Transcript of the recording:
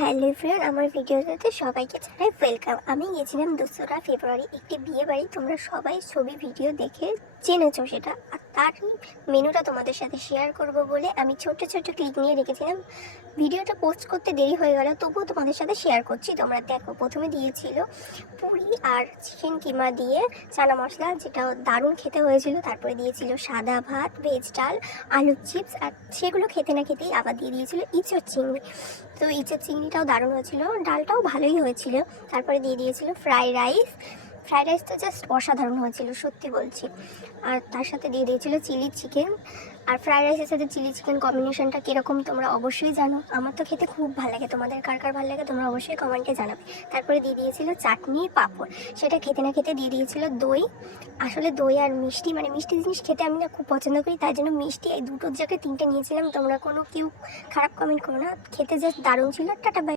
Hello friend, আমার ভিডিওতে সবাইকে জানাই ওয়েলকাম। আমি গেছিলাম 2রা ফেব্রুয়ারি একটি বিয়ে বাড়ি। তোমরা সবাই ছবি ভিডিও দেখে জেনেছো সেটা, আর তার মেনুটা তোমাদের সাথে শেয়ার করব বলে আমি ছোট্ট ছোট্ট ক্লিপ নিয়ে রেখেছিলাম। ভিডিওটা পোস্ট করতে দেরি হয়ে গেল, তবুও তোমাদের সাথে শেয়ার করছি। তোমরা দেখো, প্রথমে দিয়েছিল পুরি আর চিকেন কিমা দিয়ে চানা মশলা, যেটা দারুণ খেতে হয়েছিল। তারপরে দিয়েছিল সাদা ভাত, ভেজ ডাল, আলুর চিপস, আর সেগুলো খেতে না খেতেই আবার দিয়ে দিয়েছিল ইঁচড় চিংড়ি। তো ইঁচড় চিংড়িটাও দারুণ হয়েছিল, ডালটাও ভালোই হয়েছিল। তারপরে দিয়ে দিয়েছিল ফ্রাইড রাইস। ফ্রাইড রাইস তো জাস্ট অসাধারণ হয়েছিল, সত্যি বলছি। আর তার সাথে দিয়ে দিয়েছিল চিলি চিকেন। আর ফ্রাইড রাইসের সাথে চিলি চিকেন কম্বিনেশনটা কীরকম তোমরা অবশ্যই জানো। আমার তো খেতে খুব ভালো লাগে, তোমাদের কার কার ভালো লাগে তোমরা অবশ্যই কমেন্টে জানাবে। তারপরে দিয়ে দিয়েছিল চাটনি, পাঁপড়। সেটা খেতে না খেতে দিয়ে দিয়েছিল দই। আসলে দই আর মিষ্টি, মানে মিষ্টি জিনিস খেতে আমি না খুব পছন্দ করি, তাই জন্য মিষ্টি এই দুটোর জায়গায় 3টে নিয়েছিলাম। তোমরা কেউ খারাপ কমেন্ট করো না, খেতে জাস্ট দারুণ ছিল। Tata bye.